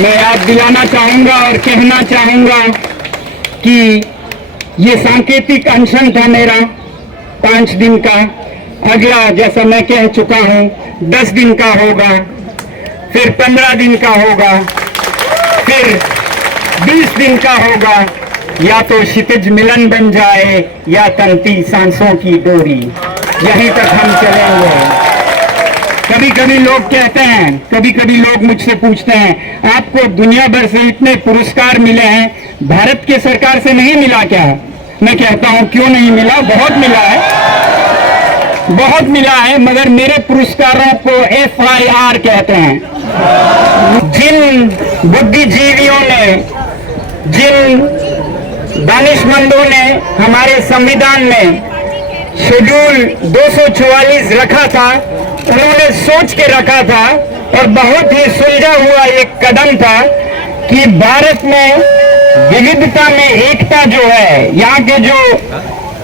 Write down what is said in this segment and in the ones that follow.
मैं याद दिलाना चाहूंगा और कहना चाहूंगा कि ये सांकेतिक अनशन था मेरा 5 दिन का। अगला जैसा मैं कह चुका हूं 10 दिन का होगा, फिर 15 दिन का होगा, फिर 20 दिन का होगा। या तो क्षितिज मिलन बन जाए या तनती सांसों की डोरी, यहीं तक हम चलेंगे। कभी कभी लोग कहते हैं, कभी कभी लोग मुझसे पूछते हैं, आपको दुनिया भर से इतने पुरस्कार मिले हैं, भारत के सरकार से नहीं मिला क्या? मैं कहता हूं क्यों नहीं मिला, बहुत मिला है, बहुत मिला है, मगर मेरे पुरस्कारों को FIR कहते हैं। जिन बुद्धिजीवियों ने, जिन दानिशमंदों ने हमारे संविधान में शेड्यूल 244 रखा था, उन्होंने सोच के रखा था और बहुत ही सुलझा हुआ एक कदम था कि भारत में विविधता में एकता जो है, यहाँ के जो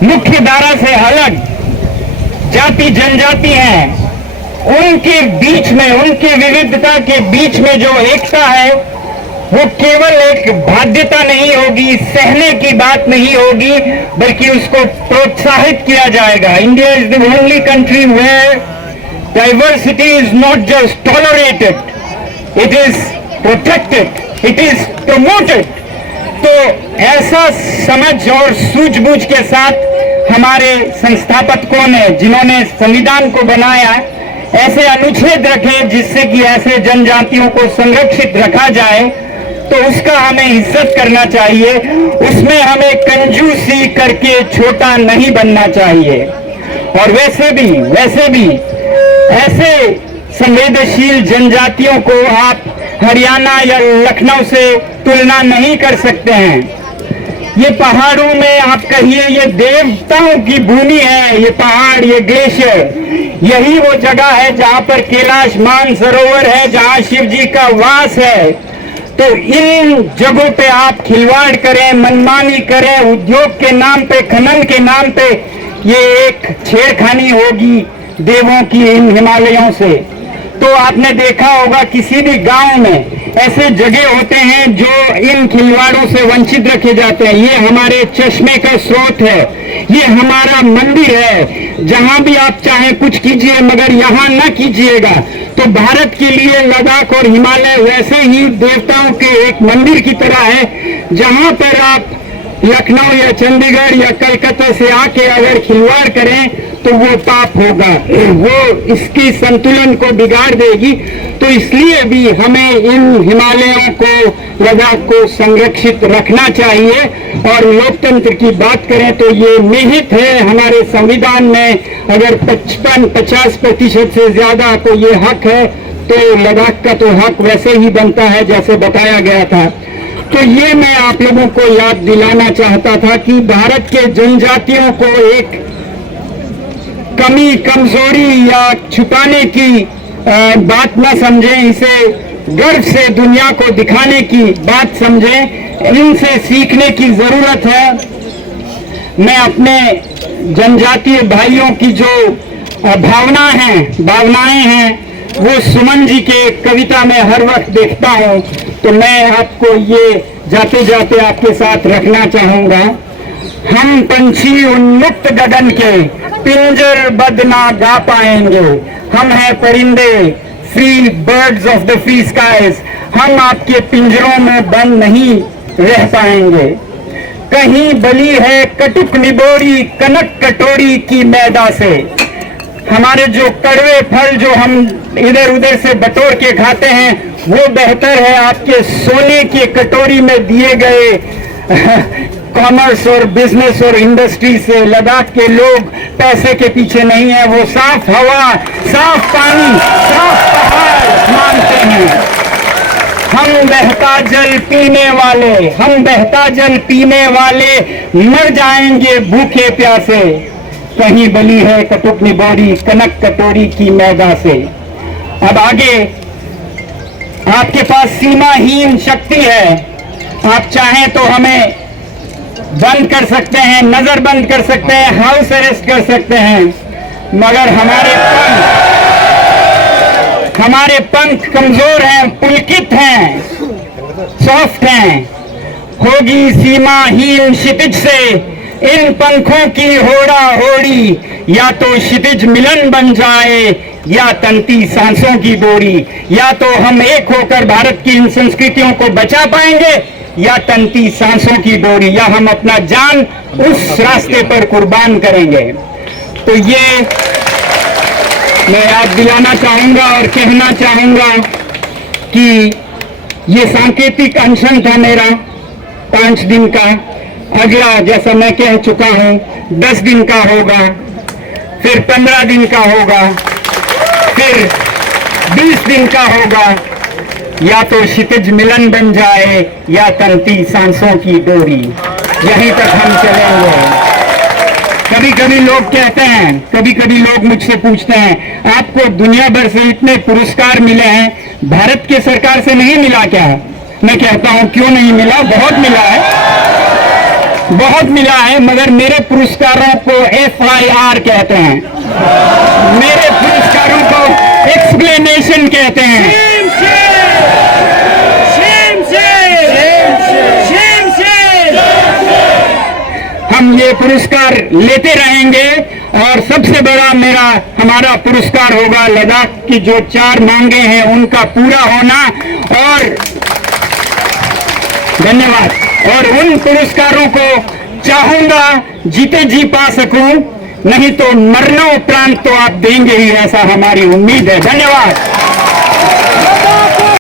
मुख्य धारा से अलग जाति जनजाति हैं, उनके बीच में, उनके विविधता के बीच में जो एकता है वो केवल एक बाध्यता नहीं होगी, सहने की बात नहीं होगी, बल्कि उसको प्रोत्साहित किया जाएगा। India is the only country where diversity is not just tolerated, it is protected, it is promoted। तो ऐसा समझ और सूझबूझ के साथ हमारे संस्थापकों ने, जिन्होंने संविधान को बनाया, ऐसे अनुच्छेद रखे जिससे कि ऐसे जनजातियों को संरक्षित रखा जाए, तो उसका हमें इज्जत करना चाहिए, उसमें हमें कंजूसी करके छोटा नहीं बनना चाहिए। और वैसे भी ऐसे संवेदनशील जनजातियों को आप हरियाणा या लखनऊ से तुलना नहीं कर सकते हैं। ये पहाड़ों में आप कहिए ये देवताओं की भूमि है, ये पहाड़, ये ग्लेशियर, यही वो जगह है जहां पर कैलाश मानसरोवर है, जहां शिव जी का वास है। तो इन जगहों पे आप खिलवाड़ करें, मनमानी करें, उद्योग के नाम पे, खनन के नाम पे, ये एक छेड़खानी होगी देवों की इन हिमालयों से। तो आपने देखा होगा किसी भी गांव में ऐसे जगह होते हैं जो इन खिलवाड़ों से वंचित रखे जाते हैं। ये हमारे चश्मे का स्रोत है, ये हमारा मंदिर है, जहां भी आप चाहें कुछ कीजिए, मगर यहां ना कीजिएगा। तो भारत के लिए लद्दाख और हिमालय वैसे ही देवताओं के एक मंदिर की तरह है, जहां पर आप लखनऊ या चंडीगढ़ या कलकत्ता से आके अगर खिलवाड़ करें तो वो पाप होगा, वो इसकी संतुलन को बिगाड़ देगी। तो इसलिए भी हमें इन हिमालयों को, लद्दाख को संरक्षित रखना चाहिए। और लोकतंत्र की बात करें तो ये निहित है हमारे संविधान में, अगर 50% से ज्यादा को ये हक है, तो लद्दाख का तो हक वैसे ही बनता है जैसे बताया गया था। तो ये मैं आप लोगों को याद दिलाना चाहता था कि भारत के जनजातियों को एक कमी, कमजोरी या छुपाने की बात न समझें, इसे गर्व से दुनिया को दिखाने की बात समझें, इनसे सीखने की जरूरत है। मैं अपने जनजातीय भाइयों की जो भावनाएं हैं वो सुमन जी के कविता में हर वक्त देखता हूं। तो मैं आपको ये जाते जाते आपके साथ रखना चाहूंगा। हम पंछी उन्मुक्त गगन के पिंजर बद ना गा पाएंगे, हम हैं परिंदे free birds of the free skies, हम आपके पिंजरों में बंद नहीं रह पाएंगे। कहीं बली है कटुक निबोरी कनक कटोरी की मैदा से, हमारे जो कड़वे फल जो हम इधर उधर से बटोर के खाते हैं वो बेहतर है आपके सोने की कटोरी में दिए गए कॉमर्स और बिजनेस और इंडस्ट्री से। लद्दाख के लोग पैसे के पीछे नहीं है, वो साफ हवा, साफ पानी, साफ पहाड़ मांगते हैं। हम बहता जल पीने वाले मर जाएंगे भूखे प्यासे, कहीं बली है कटुक निबोरी कनक कटोरी की मैदा से। अब आगे आपके पास सीमाहीन शक्ति है, आप चाहें तो हमें बंद कर सकते हैं, नजर बंद कर सकते हैं, हाउस अरेस्ट कर सकते हैं, मगर हमारे पंख कमजोर हैं, पुलकित हैं। सॉफ्ट हैं, होगी सीमाहीन क्षितिज से इन पंखों की होड़ा होड़ी, या तो क्षितिज मिलन बन जाए या तंती सांसों की डोरी। या तो हम एक होकर भारत की इन संस्कृतियों को बचा पाएंगे या तंती सांसों की डोरी, या हम अपना जान उस रास्ते पर कुर्बान करेंगे। तो ये मैं याद दिलाना चाहूंगा और कहना चाहूंगा कि ये सांकेतिक अनशन था मेरा 5 दिन का। अगला जैसा मैं कह चुका हूं 10 दिन का होगा, फिर 15 दिन का होगा, फिर 20 दिन का होगा। या तो क्षितिज मिलन बन जाए या तंती सांसों की डोरी, यहीं तक हम चलेंगे। कभी कभी लोग कहते हैं, कभी कभी लोग मुझसे पूछते हैं, आपको दुनिया भर से इतने पुरस्कार मिले हैं, भारत की सरकार से नहीं मिला क्या? मैं कहता हूं क्यों नहीं मिला, बहुत मिला है, बहुत मिला है, मगर मेरे पुरस्कारों को FIR कहते हैं, मेरे पुरस्कारों को एक्सप्लेनेशन कहते हैं। हम ये पुरस्कार लेते रहेंगे और सबसे बड़ा हमारा पुरस्कार होगा लद्दाख की जो 4 मांगे हैं उनका पूरा होना। और धन्यवाद। और उन पुरस्कारों को चाहूंगा जीते जी पा सकूं, नहीं तो मरणोपरांत तो आप देंगे ही, ऐसा हमारी उम्मीद है। धन्यवाद।